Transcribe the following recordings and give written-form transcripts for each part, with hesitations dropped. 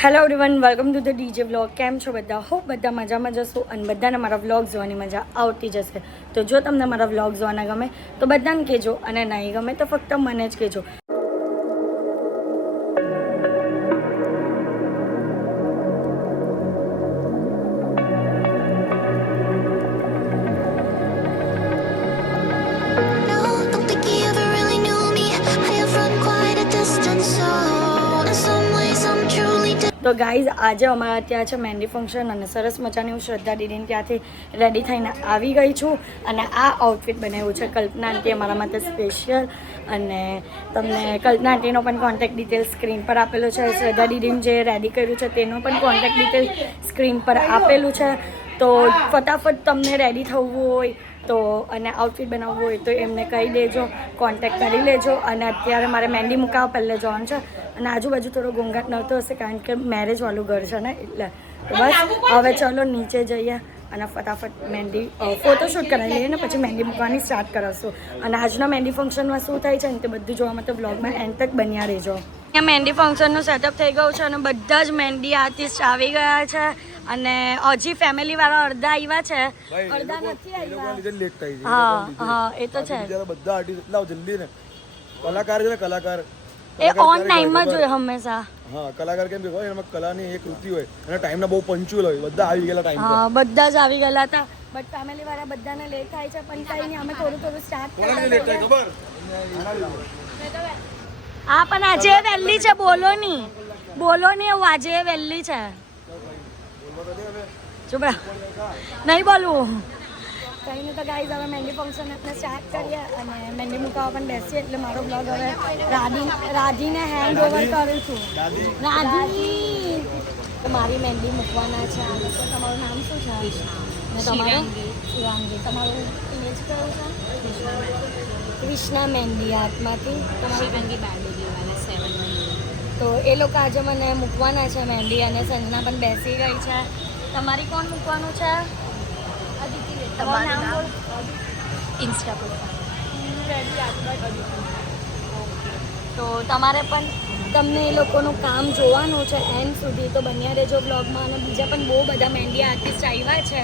Hello everyone, welcome to the DJ vlog. કેમ છો બધા? હોપ બધા મજામાં જશો અને બધાને મારા વ્લોગ જોવાની મજા આવતી જશે. તો જો તમને મારા વ્લોગ જોવાના ગમે તો બધાને કહેજો, અને નહીં ગમે તો ફક્ત મને જ કહેજો. તો ગાઈઝ, આજે અમારા ત્યાં છે મહેંદી ફંક્શન, અને સરસ મજાની હું શ્રદ્ધા દીદીને ત્યાંથી રેડી થઈને આવી ગઈ છું. અને આ આઉટફિટ બનાવ્યું છે કલ્પના આંટી અમારા માટે સ્પેશિયલ. અને તમને કલ્પના આંટીનો પણ કોન્ટેક્ટ ડિટેલ સ્ક્રીન પર આપેલો છે. શ્રદ્ધા દીદીને જે રેડી કર્યું છે તેનો પણ કોન્ટેક્ટ ડિટેલ સ્ક્રીન પર આપેલું છે. તો ફટાફટ તમને રેડી થવું હોય તો અને આઉટફિટ બનાવવું હોય તો એમને કહી દેજો, કોન્ટેક્ટ કરી લેજો. અને અત્યારે મારે મહેંદી મુકાવવા પહેલે જવાનું છે, અને આજુબાજુ થોડો ઘોંઘાટ નહોતો હશે કારણ કે મેરેજવાળું ઘર છે ને, એટલે. તો બસ હવે ચલો નીચે જઈએ અને ફટાફટ મહેંદી ફોટોશૂટ કરાવી લઈએ ને પછી મહેંદી મૂકવાની સ્ટાર્ટ કરાવશું. અને આજના મહેંદી ફંક્શનમાં શું થાય છે ને તે બધું જોવા માટે વ્લોગમાં એન્ડ તક બન્યા રહેજો. અહીંયા મહેંદી ફંક્શનનું સેટઅપ થઈ ગયું છે અને બધા જ મહેંદી આર્ટિસ્ટ આવી ગયા છે. અને હજી ફેમિલી વાળા અડધા આવ્યા છે, અડધા નથી આવ્યા. હા હા, એ તો છે. બધા આર્ટિસ્ટ એટલા જલ્દી ને કલાકાર છે ને, કલાકાર એ ઓન ટાઈમમાં જોઈએ હંમેશા. હા, કલાકાર કેમ કે હોય એમાં કલાની એક કૃતિ હોય અને ટાઈમના બહુ પંચ્યુઅલ હોય. બધા આવી ગયેલા ટાઈમ પર. હા, બધા જ આવી ગયેલા હતા, બટ ફેમિલી વાળા બધાને લેટ થાય છે. પણ કઈ નહીં, અમે થોડું થોડું સ્ટાર્ટ કરીએ. હા, પણ આજે વહેલી છે, બોલો નહીં એવું. આજે વહેલી છે, ચૂપ નહીં બોલવું. કંઈ નહીં. તો ગાઈઝ, હવે મહેંદી ફંક્શન આપણે સ્ટાર્ટ કરીએ અને મહેંદી મુકાવવા પણ બેસીએ. એટલે મારો બ્લોગ હવે રાધીને હેન્ડ ઓવર કરું છું. રાધી, તો મારી મહેંદી મૂકવાના છે આ લોકો. તમારું નામ શું છે? અને તમારું? શિવાંગી. તમારું ઇમેજ કયું છે? કૃષ્ણા મહેંદી આર્ટમાંથી. તમારી મહેંદી બારડોલીવાળા 7. તો એ લોકો આજે મને મૂકવાના છે મહેંદી, અને સંજના પણ બેસી ગઈ છે. તમારી કોણ મૂકવાનું છે? તમારું નામ ઇન્સ્ટા પર. તો તમારે પણ તમને એ લોકોનું કામ જોવાનું છે એન્ડ સુધી, તો બન્યા રહેજો બ્લોગમાં. અને બીજા પણ બહુ બધા મહેંદી આર્ટિસ્ટ આવ્યા છે,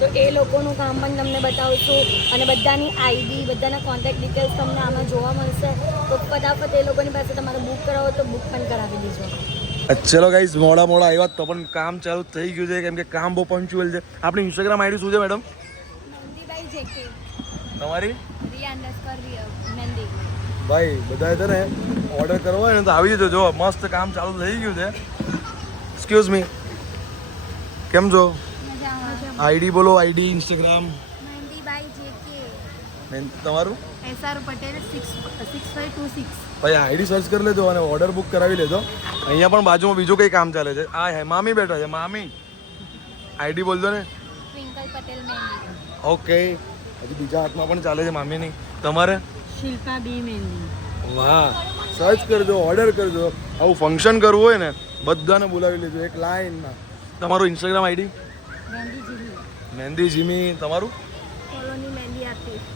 તો એ લોકોનું કામ પણ તમને બતાવશું. અને બધાની આઈડી, બધાના કોન્ટેક્ટ ડિટેલ્સ તમને આમાં જોવા મળશે. તો ફટાફટ એ લોકોની પાસે તમારે બુક કરાવો તો બુક પણ કરાવી દેજો. ચલો ગાઈઝ, મોડા આવ્યા તો પણ કામ ચાલુ થઈ ગયું છે, કેમ કે કામ બહુ પંચ્યુઅલ છે. આપણી ઇન્સ્ટાગ્રામ આઈડી શું છે મેડમ? તમારી? ભાઈ, બધા છે ને ઓર્ડર કરવો હોય ને તો આવી જજો. જો મસ્ત કામ ચાલુ થઈ ગયું છે. એક્સક્યુઝ મી, કેમ છો? આઈડી બોલો, આઈડી ઇન્સ્ટાગ્રામ. તમારું? SR પટેલ 6526. ભાઈ, આઈડી સર્ચ કરી લેજો અને ઓર્ડર બુક કરાવી લેજો. અહીંયા પણ બાજુમાં બીજું કંઈ કામ ચાલે છે. આ હે મામી બેઠા છે. મામી, આઈડી બોલજો ને. ટ્વિંકલ પટેલ મહેંદી. ઓકે, હજી બીજા હાથમાં પણ ચાલે છે મામીની. તમારે? શિલ્પા બી મહેંદી. વાહ, સર્ચ કરજો, ઓર્ડર કરજો. આવું ફંક્શન કરવું હોય ને બધાને બોલાવી લેજો એક લાઈનમાં. તમારું ઇન્સ્ટાગ્રામ આઈડી? મહેંદી જીમી. તમારું? કોલોની મહેંદી આર્ટિસ્ટ.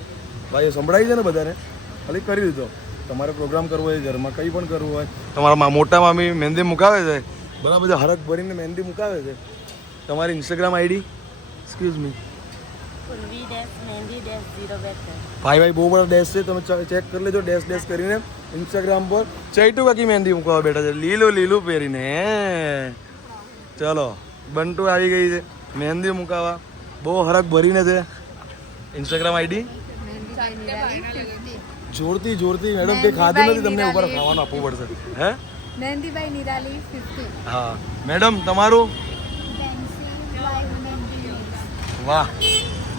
ભાઈ, સંભળાય છે ને બધાને? ખાલી કરી દીધો. તમારે પ્રોગ્રામ કરવો હોય, ઘરમાં કંઈ પણ કરવું હોય, તમારા મોટા મામી મહેંદી મુકાવે છે, બધા બધા હરખ ભરીને મહેંદી મુકાવે છે. તમારી ઇન્સ્ટાગ્રામ આઈડી? Excuse me. ભાઈ બહુ બધા ડેશ છે, તમે ચેક કરી લેજો. ડેશ કરીને ઇન્સ્ટાગ્રામ પર ચૈટુ કાકી મહેંદી મુકાવા બેઠા છે, લીલું પહેરીને. ચલો, બંટુ આવી ગઈ છે મહેંદી મુકાવા, બહુ હરખ ભરીને છે. Instagram ID? જોરતી મેડમ, તે ખાધું નથી, તમને ઉપર ખાવાનું આપવું પડશે. હે? મહેંદીભાઈ નિરાલી 50. હા મેડમ, તમારું? વાહ,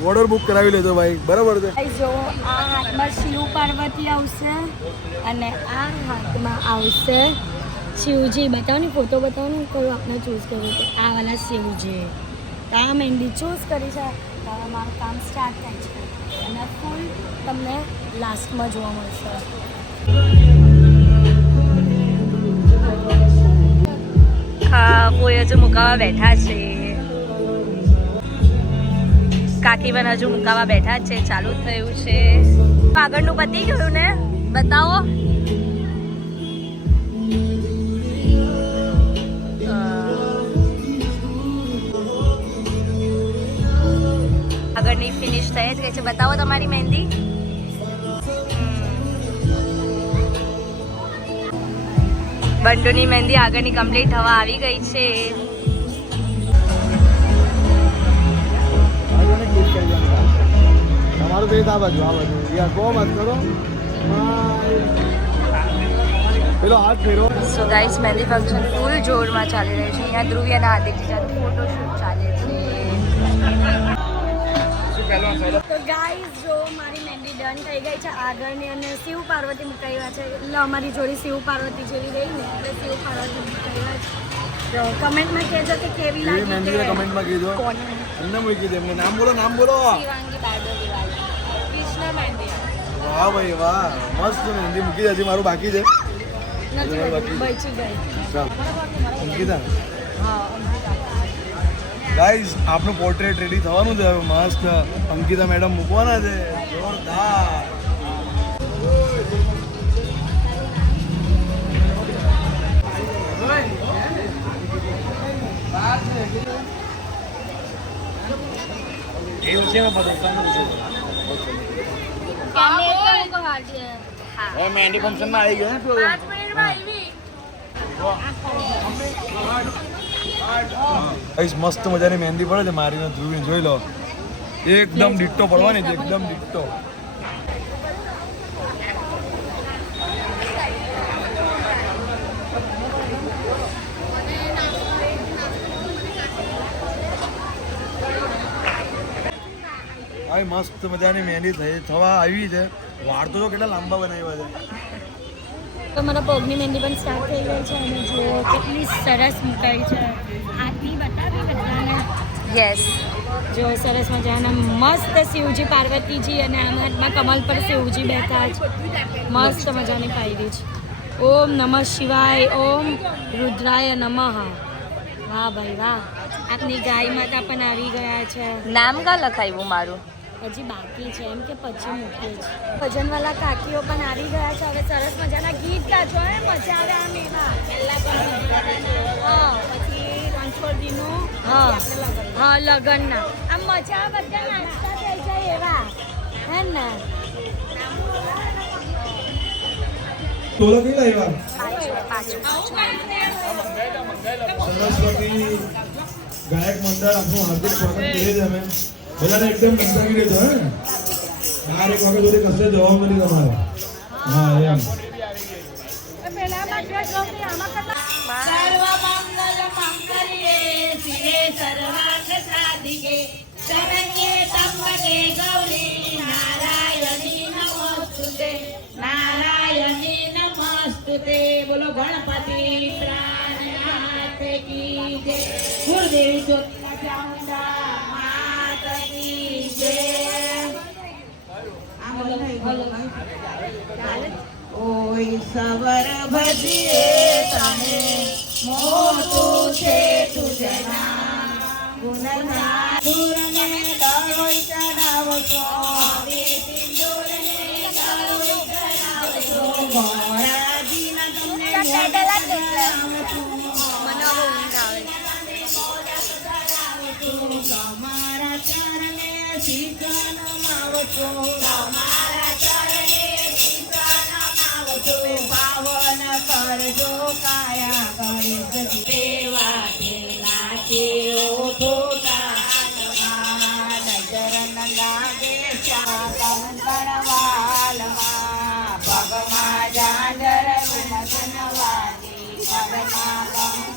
ઓર્ડર બુક કરાવી લેજો ભાઈ. બરાબર છે. જો આ હાથમાં શિવ પાર્વતી આવશે અને આ હાથમાં આવશે શિવજી. બતાવો ને, ફોટો બતાવો ને, કયું આપણે ચૂઝ કર્યું તો આ વાળા શિવજી. તો આ મહેંદી ચૂઝ કરી છે. હવે મારું કામ સ્ટાર્ટ થાય છે અને ફૂલ તમને લાસ્ટમાં જોવા મળશે. હા, કોઈ હજુ મુકાવા બેઠા છે. કાકી પણ હજુ મુકાવા બેઠા છે. ચાલુ થયું છે. આગળનું પતી ગયું ને? બતાવો. બતાવો તમારી મહેંદી. બંટુની મહેંદી આગળની કમ્પ્લીટ થવા આવી ગઈ છે. તમારું ફેસ આ બાજુ યા કો મત કરો પેલો હાથ ફેરો. સો ગાઈસ મહેંદી ફંક્શન ફૂલ જોરમાં ચાલી રહ્યું છે. અહીંયા ધ્રુવી અને હાર્દિક જીજાનું ફોટોશૂટ ચાલે છે. તો ગાઈઝ જો મારી મહેંદી ડન થઈ ગઈ છે આગળની અને શિવ પાર્વતી મુકાવ્યા છે એટલે અમારી જોડી શિવ પાર્વતી જેવી રહી ને એટલે શિવ પાર્વતી મુકાવ્યા છે. તો કમેન્ટમાં કહેજો કે કેવી એ લાગી મહેંદી કમેન્ટમાં કીધો કોને એમને મૂકી દે એમને નામ બોલો શિવાંગી બારડોલીવાલા. કૃષ્ણ મહેંદી. વાહ ભાઈ વાહ મસ્ત મહેંદી મૂકી દે. હજી મારું બાકી છે. નથી બચી ગઈ ચાલ અંકિતા હા ગાઈઝ આપનું પોર્ટ્રેટ રેડી થવાનું છે હવે મસ્ત અંકિતા મેડમ મૂકવાના છે જોરદાર. મહેંદી ફંક્શન માં આવી ગયા મસ્ત મજાની મહેંદી પડે છે મારીને ધ્રુવીને જોઈ લો એકદમ ડિટ્ટો પડવાની છે એકદમ ડિટ્ટો. હવે મસ્ત મજાની મહેંદી થવા આવી છે. વાળ તો કેટલા લાંબા બનાવ્યા છે. તો મારા પગની મહેંદી પણ સ્ટાર્ટ થઈ ગઈ છે અને જો કેટલી સરસ મુકાઈ છે. આટલી બતાવી બધાને. યસ. જો સરસ મજાના મસ્ત શિવજી પાર્વતીજી અને આમ હાથમાં કમલ પર શિવજી બેઠા છે. મસ્ત મજાની પાયરી છે. ઓમ નમઃ શિવાય ઓમ રુદ્રાય નમઃ. વાહ ભાઈ વાહ. આપની ગાય માતા પણ આવી ગયા છે. નામ કા લખાવ્યું મારું? હજી બાકી છે એમ કે પછી મૂકીએ છીએ. ભજનવાલા કાકીઓ પણ આવી ગયા છે. હવે સરસ મજાના ગીત ગાજો હે મજા આવે આમ એવા. હા પછી રણછોડજીનું હા લગનના આમ મજા આવે બધા નાચતા થઈ જાય એવા હે ને. તોલો કઈ લાવ્યા પાછું. સરસ્વતી ગાયક મંડળ આપણું હાર્દિક સ્વાગત કરીએ છીએ અમે બધાને એકદમ બંધાવી રહેજો હે. બાર એક વખત જોડે કશે જવાનું નથી તમારે. હા એમ બોલો ગણપતિ પ્રાણનાથ કી જય ગુરુદેવી જ્યોતિના ચામુંડા માત કી જય. ઓય સવર ભજીએ તને મોટું છે તુજના ગુણના દૂરને દરોઈ ચડાવશો મોરાજીના તમને તમારા ચરણે શીખન માવતો પાવન કરજો કાયા ગણેશ દેવા નાચે ઓઠોટા નજર ન લાગે કંકણવાલમાં પગમાં ઝાંઝર વિનસનવાની પગમાં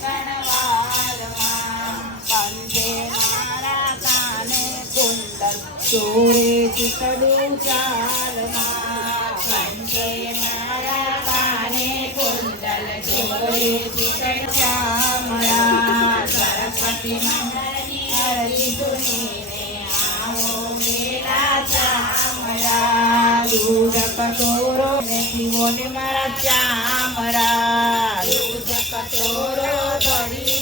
કંકણવાલમાં કંધે મારા કાને કુંડલ ચોરે ચિતડું ચાલમાં કંધે મારા કાને કુંડલ ચોરે ચિતડ ચામડા સરસ્વતી મંદરની હરી સુનીને આવો મેરા ચામડા દૂધ કટોરો ને પીવોને મારા ચામડા દૂધ કટોરો ધરી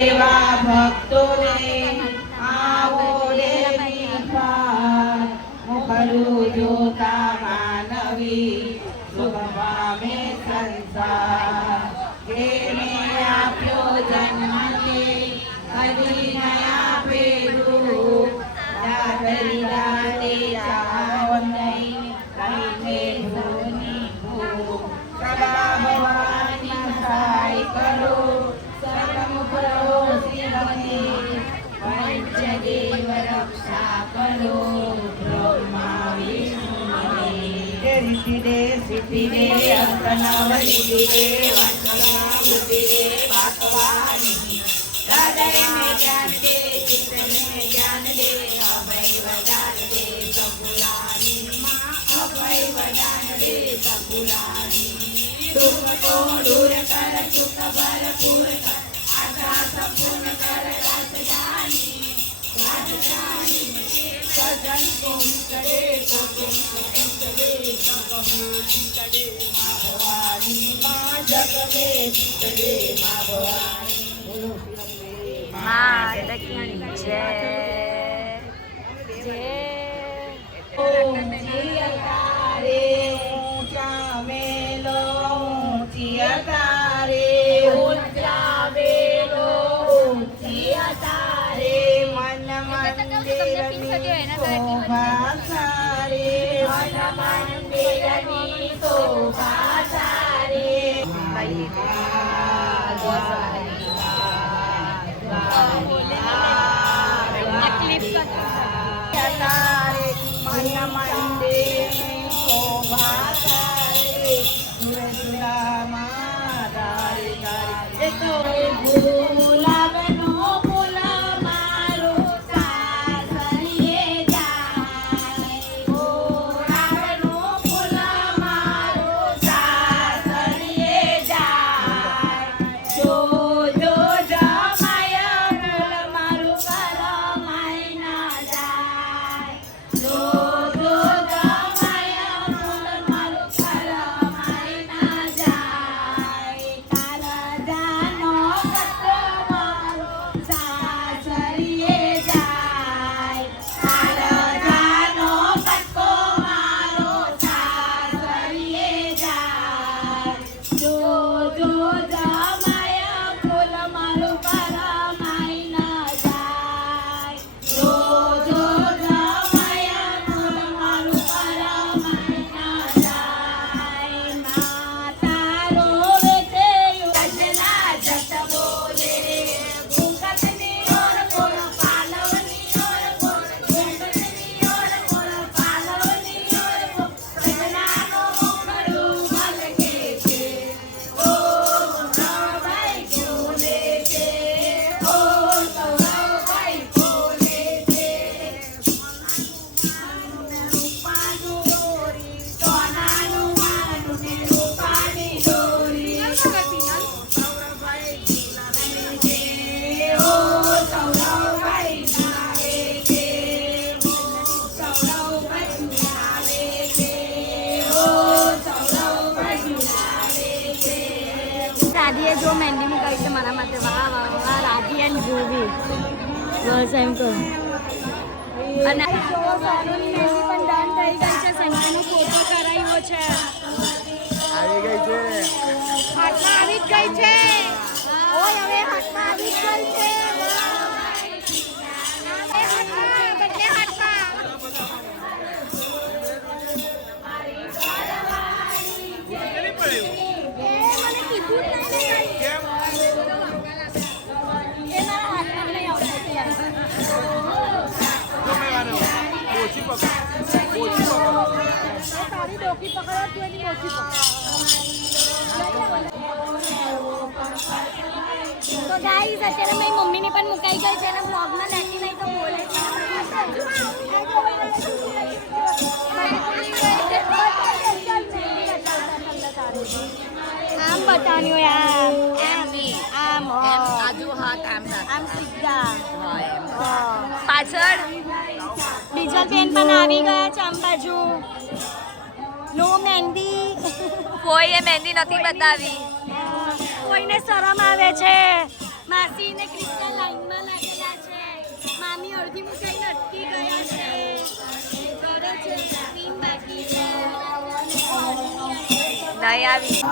એવા ભક્તોને આવો રે નિફાર મુખડું જોતા માનવી સુખ પામે સંસાર જેને આપ્યો જન્મ તે કદી ન આપે રૂપ દાદરી દાદે જાઓ નહીં કહીને ધોની ભૂખ સદા ભવાની સહાય કરો સર્વમુખ રહો શ્રીમતે પંચદેવ રક્ષા કરો બ્રહ્મા વિષ્ણુ રિષિ દે સિદ્ધિ દે અંકનવલિ દે વંદના બુદ્ધિ દે ભગવાની હૃદય में ज्ञान दे चित्त में ज्ञान दे अभय वरदान दे सकुलानी माँ अभय वरदान दे सकुलानी दुख को दूर कर सुख भरपूर कर आशा संपूर्ण कर रस जानी सजन तुम करे तो तुम करे करे भगवानी माँ जग में करे माँ भवानी माता की जय તારે ઊંચા મેલો ઊંચી તારે ઊંચા મેલો ઊંચી તારે મન મંદિરની શોભા સારે મન મંદિરની શોભા સારે તારે મન મંદિરની શોભા તારે સુરસુરામાં તારે તારે એ તો ગુલાબનો ફૂલ મારો સાસરીએ જાય ગુલાબનો ફૂલ મારો સાસરીએ જાય જો જો જમાય ફૂલ મારું કરમાય ના જાય જો જો જમાય ફૂલ મારું કરમાય ના જાય તારા જાનો કતો મારો સાસરીએ જાય તારા જાનો કતો મારો સાસરીએ જાય જો જો જમાય ફૂલ મારું કરમાય ના જાય જો જો જમાય ફૂલ મારું કરમાય ના જાય માતા રોવે તે યોજના જત બોલે ઘૂંઘટની ઓર કોણ પાલવની ઓર કોણ ઘૂંઘટની ઓર કોણ પાલવની ઓર કોણ સજનાનો મુખડું મલકે છે ઓ સૌરવભાઈ બોલે છે ઓ સૌરવભાઈ બોલે છે રૂપાનું દોરી સોનાનું માનું ને રૂપાની દોરી સૌરવભાઈ બોલાવે છે ઓ સૌરવભાઈ બોલાવે છે સૌરવભાઈ બોલાવે છે ઓ સૌરવભાઈ બોલાવે છે રાધીએ જો મહેંદી મુકાઈ છે મારા માટે વાહ વાહ વાહ રાધી એન્ડ ધ્રુવી બસ એમ કહું અને સોનુની મહેંદી પણ ડન થઈ ગઈ છે સંજયનો ફોટો કરાવ્યો છે આવી ગઈ છે હાથમાં આવી જ ગઈ છે ઓય હવે હાથમાં આવી જ ગઈ છે બંને હાથમાં મને કીધું જ નહીં એ મારા હાથમાં નહીં આવડતું યાર તારી ડોકી પકડો તું એની ઓછી તો ગાઈઝ અત્યારે મારી મમ્મીની પણ મુકાઈ ગઈ છે અને બ્લોગમાં લેતી નહીં તો બોલે છે આમ બતાવ્યું યાર આમ આજુ હાથ આમ આમ સીધા પાછળ ડીઝલ બેન પણ આવી ગયા છે આમ બાજુ નો મહેંદી કોઈએ મહેંદી નથી બતાવી કોઈને શરમ આવે છે માસી ને કૃષ્ણ લાઈનમાં લાગેલા છે. મામી અડધી મુકાઈને અટકી ગયા છે. ઘરે છે ટીમ બાકી છે. નહીં આવી.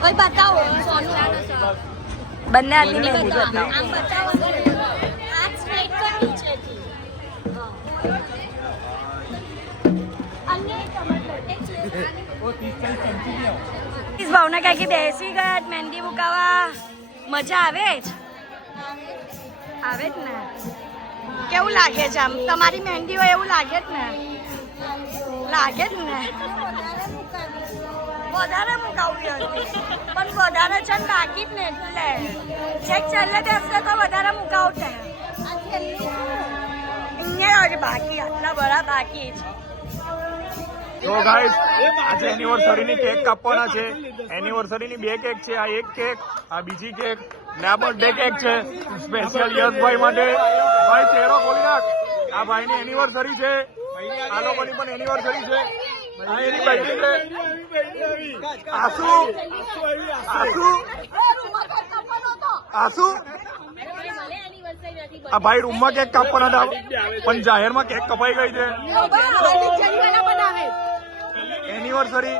કોઈ બતાવો સોનું બંને હાથની મહેંદી બતાવો. આમ બતાવો. હાથ સ્ટ્રેટ ભાવના કાકી બેસી ગયા મહેંદી મુકાવા. મજા આવે જ ને. કેવું લાગે છે આમ તમારી મહેંદી હોય એવું લાગે જ ને. વધારે મુકાવી હતી પણ વધારે છે ને બાકી જ ને એટલે છેક છેલ્લે બેસશે તો વધારે મુકાવશે. અહીંયા બાકી આટલા બરા બાકી છે. તો ગાઈસ આજે એનિવર્સરીની કેક કાપવાના છે. એનિવર્સરીની 2 કેક છે. આ એક કેક, આ બીજી કેક ને આ બર્થડે કેક છે સ્પેશિયલ યશભાઈ માટે. ભાઈ ચહેરો ખોલી નાખ. આ ભાઈની એનિવર્સરી છે. આ લોકોની પણ એનિવર્સરી છે. આ એની બર્થડે છે. આસુ આ ભાઈ રૂમમાં કેક કાપવાના હતા પણ જાહેરમાં કેક કપાઈ ગઈ છે. એનિવર્સરી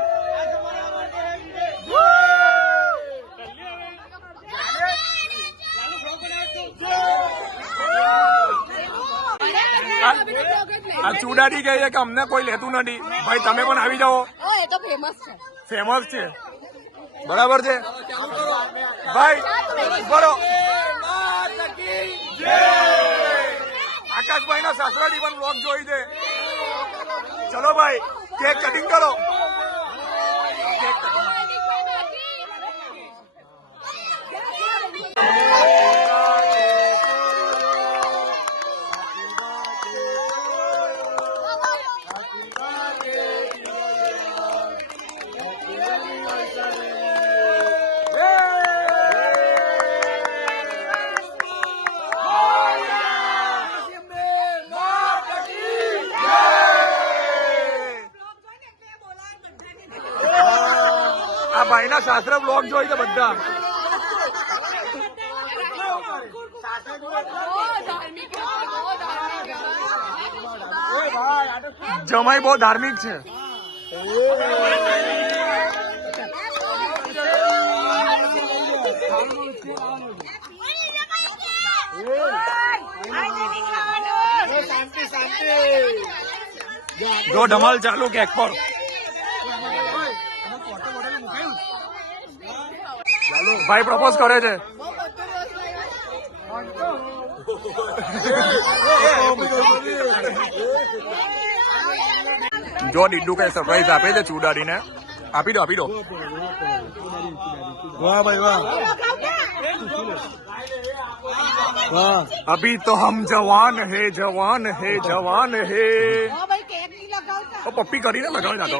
આ ચુડાડી ગઈ છે કે અમને કોઈ લેતું નથી. ભાઈ તમે પણ આવી જાઓ. ફેમસ છે બરાબર છે ભાઈ. બોલો આકાશભાઈ ના સાસરાડી પણ બ્લોગ જોઈ છે. ચલો ભાઈ કેક કટિંગ કરો. આ ભાઈના શાસ્ત્ર બ્લોગ જોઈ છે બધા. જમાઈ બહુ ધાર્મિક છે. જો ધમાલ ચાલુ કેક પર. ભાઈ પ્રપોઝ કરે છે. જો ડીડુ કઈ સરપ્રાઈઝ આપે છે ચુડાડીને. આપી દો આપી દો. વાહ ભાઈ વાહ વાહ. अभी तो हम जवान है जवान है जवान है. પપ્પી કરીને લગાવી નાખો.